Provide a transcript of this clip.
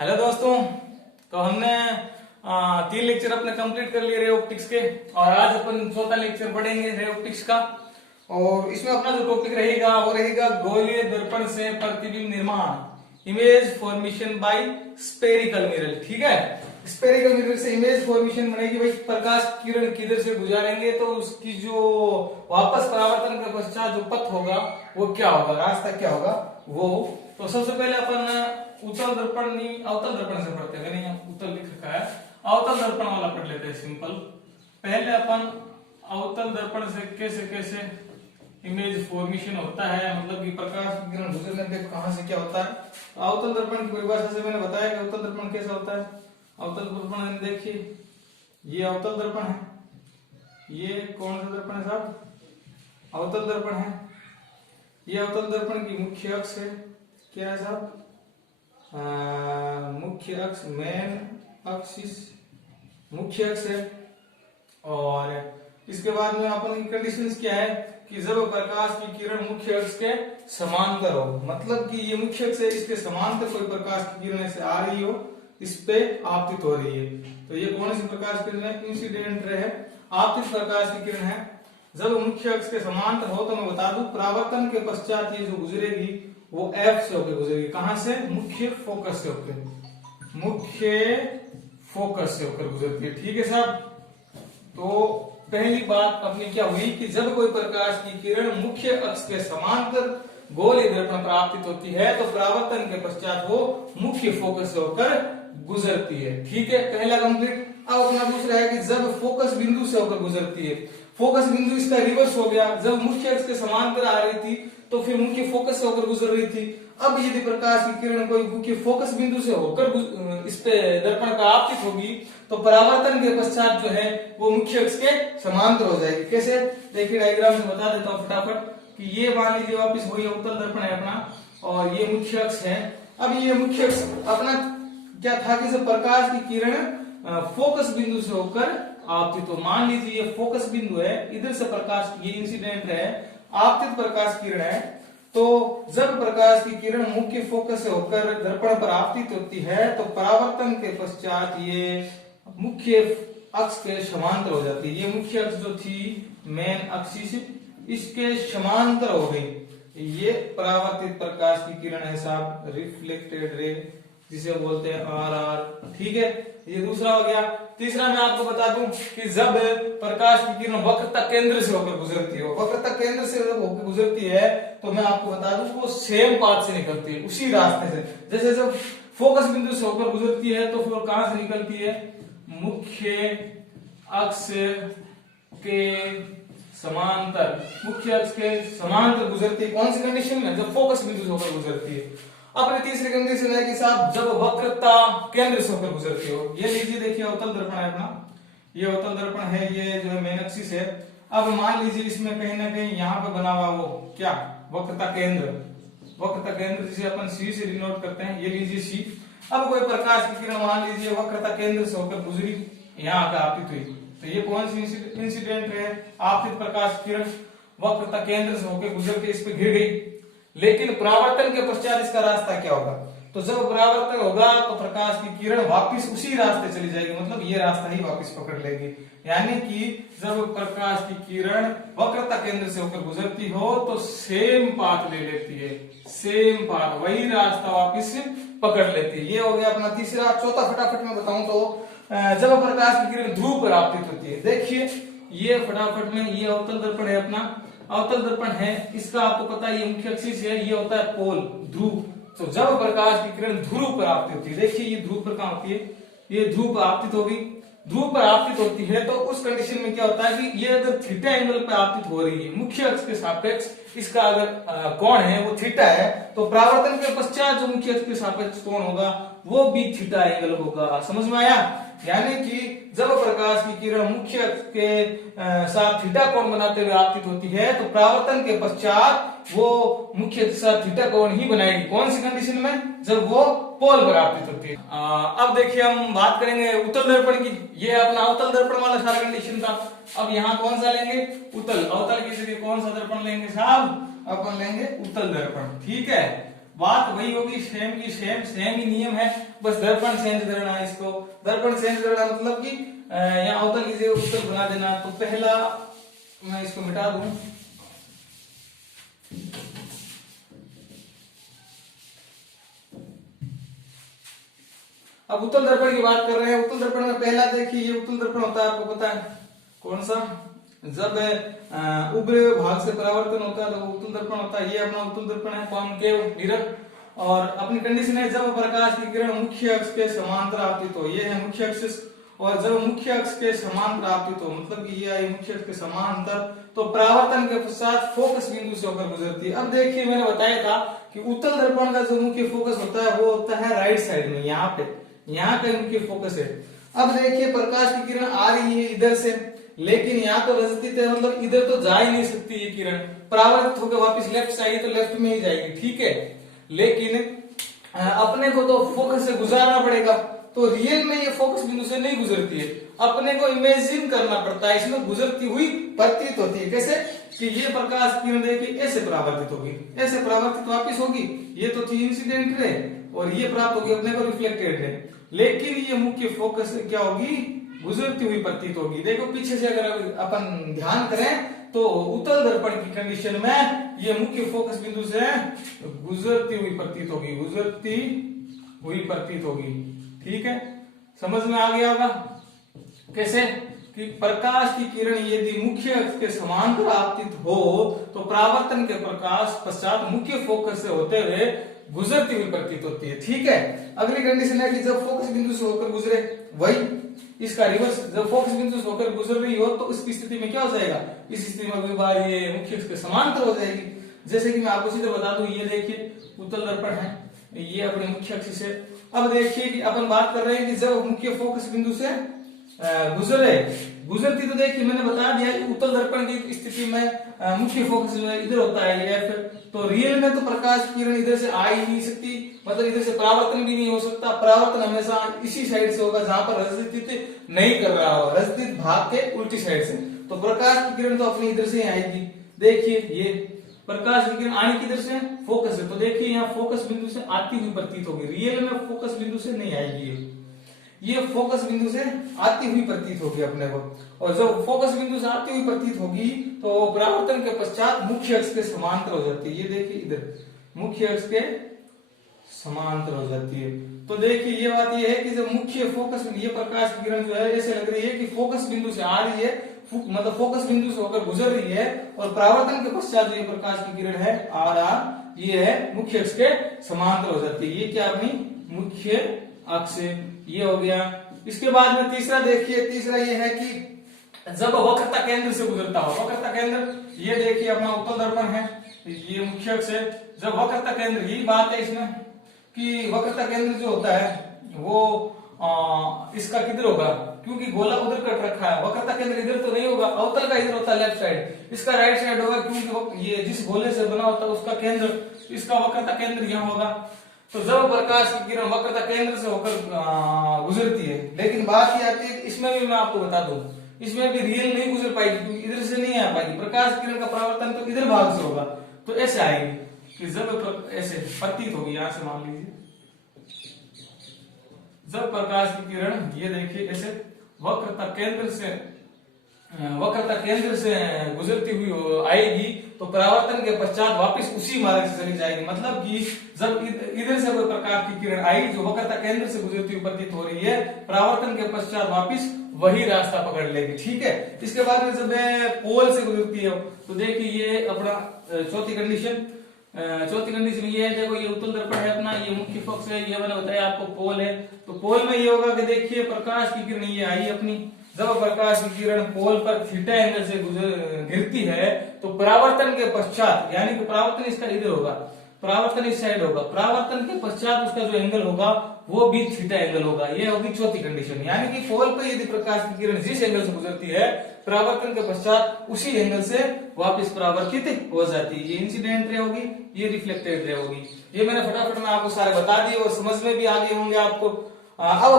Hello दोस्तों। तो हमने 3 लेक्चर अपने कंप्लीट कर लिए रे ऑप्टिक्स के, और आज अपन चौथा लेक्चर पढ़ेंगे रे ऑप्टिक्स का। और इसमें अपना जो टॉपिक रहेगा वो रहेगा गोलीय दर्पण से प्रतिबिंब निर्माण, image formation by spherical mirror. ठीक है, स्फेरिकल मिरर से इमेज फॉर्मेशन बनेगी। भाई प्रकाश किरण किधर से गुजारेंगे तो उसकी जो वापस परावर्तन के पश्चात जो पथ होगा वो क्या होगा, रास्ता क्या होगा वो। तो सबसे पहले अपन उत्तल दर्पण नहीं अवतल दर्पण से पढ़ते हैं, नहीं उत्तल लिख रखा है, अवतल दर्पण वाला पढ़ लेते हैं सिंपल। पहले अपन अवतल दर्पण से कैसे कैसे इमेज फॉर्मेशन होता है, मतलब कि प्रकाश की किरण गुजरने पे कहां से क्या होता है। तो अवतल दर्पण की परिभाषा से मैंने बताया कि अवतल दर्पण कैसा होता है। अवतल दर्पण देखिए, ये अवतल दर्पण है। ये कौन सा दर्पण है साहब? अवतल दर्पण है। ये अवतल दर्पण की मुख्य अक्ष है, क्या है साहब? मुख्य अक्ष, मेन एक्सिस मुख्य अक्ष है। और इसके बाद में अपन की कंडीशंस क्या है कि जब प्रकाश की किरण मुख्य अक्ष के समांतर हो, मतलब कि ये मुख्य अक्ष है, इसके समांतर कोई प्रकाश की किरण ऐसे आ रही हो, इस पे आपतित हो रही है। तो ये कौन सी प्रकाश की किरण है? इंसिडेंट रे है, आपतित प्रकाश की किरण है। जब मुख्य अक्ष के समांतर हो तो मैं बता दूं परावर्तन के पश्चात ये जो गुजरेगी वो एफ से होकर गुजरेगी। कहां से? मुख्य फोकस से होकर, मुख्य फोकस से होकर गुजरती है। ठीक है साहब। तो पहली बात अपनी क्या हुई कि जब कोई प्रकाश की किरण मुख्य अक्ष के समांतर गोलीय दर्पण पर आपतित होती है तो परावर्तन के पश्चात वो मुख्य फोकस से होकर गुजरती है। ठीक है, पहला कंप्लीट। अब अपना दूसरा है कि जब फोकस बिंदु से होकर गुजरती है, फोकस बिंदु इसका रिवर्स हो गया। जब मुख्य अक्ष के समांतर आ रही थी तो फिर मुख्य फोकस से होकर गुजर रही थी। अब यदि प्रकाश की किरण कोई मुख्य फोकस बिंदु से होकर इस पे दर्पण पर आपतित होगी तो परावर्तन के पश्चात जो है वो मुख्य अक्ष के समांतर हो जाएगी। कैसे? देखिए डायग्राम से बता देता हूं फटाफट कि ये मान लीजिए वापिस वही अवतल दर्पण है अपना, और ये मुख्य अक्ष है। अब ये मुख्य अक्ष अपना क्या था कि जब प्रकाश की किरण फोकस बिंदु से होकर आपतित हो, मान लीजिए ये फोकस बिंदु है, इधर से प्रकाश, ये इंसिडेंट है, आपतित प्रकाश किरण है। तो जब प्रकाश की किरण मुख्य फोकस से होकर दर्पण पर आपतित होती है तो परावर्तन के पश्चात ये मुख्य अक्ष के समांतर हो जाती है। ये मुख्य अक्ष जो थी मेन एक्सिस, इसके समांतर हो गई। ये परावर्तित प्रकाश की किरण है साहब, रिफ्लेक्टेड रे जिसे बोलते हैं RR। ठीक है, ये दूसरा हो गया। तीसरा मैं आपको बता दूं कि जब प्रकाश की किरण वक्रता केंद्र से होकर गुजरती है, वक्रता केंद्र से जब होकर गुजरती है तो मैं आपको बता दूं वो सेम पाथ से निकलती है, उसी रास्ते से। जैसे जब फोकस बिंदु से होकर गुजरती है तो फिर कहां से निकलती है? मुख्य अक्ष के समांतर, मुख्य अक्ष के समांतर गुजरती है। कौन सी कंडीशन में? जब फोकस बिंदु से होकर गुजरती है। अपनी तीसरी कंडीशन है कि साहब जब वक्रता केंद्र से होकर गुजरती हो। ये लीजिए, देखिए अवतल दर्पण है अपना, ये अवतल दर्पण है, ये जो है मेन एक्सिस है। अब मान लीजिए इसमें कहीं ना कहीं यहाँ पे बना हुआ वो क्या, वक्रता केंद्र, वक्रता केंद्र जिसे अपन C से डिनोट करते हैं, ये लीजिए C। अब कोई प्रकाश की किरण मान लीजिए वक्रता केंद्र से होकर गुजरी, यहाँ पे आपतित हुई, तो ये कौन सी इंसिडेंट है? आपतित प्रकाश किरण वक्रता केंद्र से होकर गुजर के इस पे गिर गई। लेकिन परावर्तन के पश्चात इसका रास्ता क्या होगा? तो जब परावर्तन होगा तो प्रकाश की किरण वापस उसी रास्ते चली जाएगी, मतलब ये रास्ता ही वापस पकड़ लेगी। यानी कि जब प्रकाश की किरण वक्रता केंद्र से होकर गुजरती हो तो सेम पाथ ले लेती है, सेम पाथ, वही रास्ता वापस पकड़ लेती है। ये हो गया अपना तीसरा। चौथा फटाफट में बताऊं तो जब प्रकाश की किरण ध्रुव पर आपतित होती है, देखिए ये फटाफट में, ये अवतल दर्पण है अपना, अवतल दर्पण है, इसका आपको पता है ये मुख्य एक्सिस है, ये होता है पोल, ध्रुव। तो जब प्रकाश की किरण ध्रुव पर आपतित होती है, देखिए ये ध्रुव पर कहां होती है? ये ध्रुव पर आपतित होगी। ध्रुव पर आपतित होती है तो उस कंडीशन में क्या होता है कि ये अगर थीटा एंगल पर आपतित हो रही है, मुख्य अक्ष के सापेक्ष इसका अगर कोण है वो थीटा है, तो परावर्तन के पश्चात जो मुख्य अक्ष के सापेक्ष कोण होगा वो भी थीटा एंगल होगा। समझ में आया? यानी कि जब प्रकाश की किरण मुख्य अक्ष के साथ थीटा कोण बनाते हुए आपतित होती है तो परावर्तन के पश्चात वो मुख्य अक्ष के साथ थीटा कोण ही बनाएगी। कौन सी कंडीशन में? जब वो पोल पर आपतित होती है। अब देखिए हम बात करेंगे उत्तल दर्पण की। ये अपना अवतल दर्पण वाला सारा कंडीशन था। अब यहाँ कौन सा लेंगे? उत्तल। अवतल की जगह कौन सा दर्पण लेंगे साहब? अपन लेंगे उत्तल दर्पण। ठीक है, बात वही होगी, सेम की सेम ही नियम है, बस दर्पण चेंज करना है इसको। दर्पण चेंज करना मतलब कि यहाँ अवतल की जगह उत्तल बना देना। तो पहला मैं इसको मिटा दूं, अब उत्तल दर्पण की बात कर रहे हैं। उत्तल दर्पण में पहला देखिए, ये उत्तल दर्पण होता है, आपको पता है कौन सा, जब उभरे हुए भाग से परावर्तन होता है तो उत्तल दर्पण होता है। ये अपना उत्तल दर्पण है, कॉनकेव मिरर। और अपनी कंडीशन है जब प्रकाश की किरण मुख्य अक्ष के समांतर आपतित हो, ये है मुख्य अक्ष, और जब मुख्य अक्ष के समांतर आपतित हो, मतलब कि ये आई मुख्य अक्ष के समांतर, तो परावर्तन के पश्चात फोकस बिंदु से होकर गुजरती है। अब देखिए मैंने बताया था कि उत्तल दर्पण का जो मुख्य फोकस होता है वो होता है राइट साइड में, यहाँ पे, यहाँ का मुख्य फोकस है। अब देखिए प्रकाश की किरण आ रही है इधर से, लेकिन यहाँ तो रजतित है, मतलब इधर तो जा ही नहीं सकती ये किरण, परावर्तित होकर वापस लेफ्ट साइड, तो लेफ्ट में ही जाएगी, ठीक है। लेकिन अपने को तो फोकस से गुजारना पड़ेगा, तो रियल में ये फोकस बिंदु से नहीं गुजरती है, अपने को इमेजिन करना पड़ता है, इसमें गुजरती हुई प्रतीत होती है। कैसे कि ये प्रकाश किरण देखिए ऐसे परावर्तित होगी, ऐसे परावर्तित वापस होगी, ये तो थी इंसिडेंट रे, और ये प्राप्त होगी अपने को रिफ्लेक्टेड रे, लेकिन ये मुख्य फोकस से क्या होगी, गुजरती हुई प्रतीत होगी। देखो पीछे से अगर अपन ध्यान करें तो उत्तल दर्पण की कंडीशन में ये मुख्य फोकस बिंदु से गुजरती हुई प्रतीत होगी, गुजरती हुई प्रतीत होगी, ठीक है, समझ में आ गया होगा। कैसे कि प्रकाश की किरण यदि मुख्य अक्ष के समांतर आपतित हो तो परावर्तन के प्रकाश पश्चात मुख्य फोकस से होते हुए गुजरती हुई प्रतीत होती है, ठीक है। अगली कंडीशन है कि जब फोकस बिंदु से होकर गुजरे, वही इसका रिवर्स, जब फोकस बिंदु से होकर गुजर रही हो तो इसकी स्थिति में क्या हो जाएगा, इस स्थिति में अगली बार ये मुख्य अक्ष के समांतर हो जाएगी। जैसे कि मैं आपको सीधे बता दूं, ये देखिए उत्तल दर्पण है, ये अपने मुख्य अक्ष से। अब देखिए कि अपन बात कर रहे हैं कि जब मुख्य फोकस बिंदु से गुजरती, तो देखिए मैंने बता दिया उत्तल दर्पण की स्थिति में मुख्य फोकस इधर होता है ये एफ, तो रियल में तो प्रकाश की किरण इधर से आ ही नहीं सकती, मतलब इधर से परावर्तन भी नहीं हो सकता, परावर्तन हमेशा इसी साइड से होगा जहां पर रजतित नहीं कर रहा हो, रजतित भाग के उल्टी साइड से, तो प्रकाश की किरण तो अपनी इधर से आएगी। देखिए ये प्रकाश की किरण आने किधर से, फोकस से, तो देखिए यहाँ फोकस बिंदु से आती हुई प्रतीत होगी, रियल में फोकस बिंदु से नहीं आएगी, ये फोकस बिंदु से आती हुई प्रतीत होगी अपने को। और जब फोकस बिंदु से आती हुई प्रतीत होगी तो परावर्तन के पश्चात मुख्य अक्ष के समांतर हो जाती है, ये देखिए इधर मुख्य अक्ष के समांतर हो जाती है। तो देखिए ये बात ये है कि जब मुख्य फोकस, ये प्रकाश की किरण जो है ऐसे लग रही है कि फोकस बिंदु से आ रही है, मतलब फोकस बिंदु से होकर गुजर रही है, और परावर्तन के पश्चात जो ये प्रकाश की किरण है आ रहा, ये है मुख्य अक्ष के समांतर हो जाती है, ये क्या अपनी मुख्य अक्ष, ये हो गया। इसके बाद में तीसरा देखिए, तीसरा ये है कि जब वक्रता केंद्र से गुजरता हो, वक्रता केंद्र, ये देखिए अपना उत्तल दर्पण है, ये मुख्य अक्ष है, जब वक्रता केंद्र, यही बात है इसमें कि वक्रता केंद्र जो होता है वो इसका किधर होगा, क्योंकि गोला उधर कट रखा है, वक्रता केंद्र इधर तो नहीं होगा, अवतल का इधर होता है लेफ्ट साइड, इसका राइट साइड होगा, क्योंकि ये जिस गोले से बना होता है उसका केंद्र, इसका वक्रता केंद्र यहाँ होगा। तो जब प्रकाश की किरण वक्रता केंद्र से होकर गुजरती है, लेकिन बात ये आती है कि इसमें भी मैं आपको बता दूं, इसमें भी रियल नहीं गुजर पाएगी, क्योंकि इधर से नहीं आ पाएगी, प्रकाश की किरण का परावर्तन तो इधर भाग से होगा, तो ऐसे आएगी कि जब ऐसे प्रतीत होगी, यहां से मान लीजिए जब प्रकाश की किरण, ये देखिए ऐसे वक्रता केंद्र से गुजरती हुई आएगी, तो परावर्तन के पश्चात वापस उसी मार्ग से चली जाएगी, मतलब कि जब इधर से कोई प्रकाश की किरण आई जो वक्रता केंद्र से गुजरती हुई प्रतीत हो रही है, परावर्तन के पश्चात वापस वही रास्ता पकड़ लेगी, ठीक है। इसके बाद में जब पोल से गुजरती है, तो देखिए ये अपना चौथी कंडीशन ये है, देखो ये उत्तल दर्पण है अपना, ये मुख्य फोकस है, ये मैंने बताया आपको पोल है, तो पोल में ये होगा कि देखिए प्रकाश की किरण ये आई अपनी, जब प्रकाश की किरण पोल पर थीटा एंगल से गिरती है, तो परावर्तन के पश्चात, यानी कि परावर्तन इसका इधर होगा, परावर्तन इस साइड होगा, परावर्तन के पश्चात उसका जो एंगल होगा वो भी थीटा एंगल होगा, ये होगी चौथी कंडीशन। यानी कि पोल पर यदि प्रकाश की किरण जिस एंगल से गुजरती है, परावर्तन के पश्चात उसी एंगल से वापस परावर्तित हो जाती है, ये इंसिडेंट रे होगी, ये रिफ्लेक्टेड रे होगी। ये मैंने फटाफट में आपको सारे बता दिए और समझ में भी आ गए होंगे आपको। अब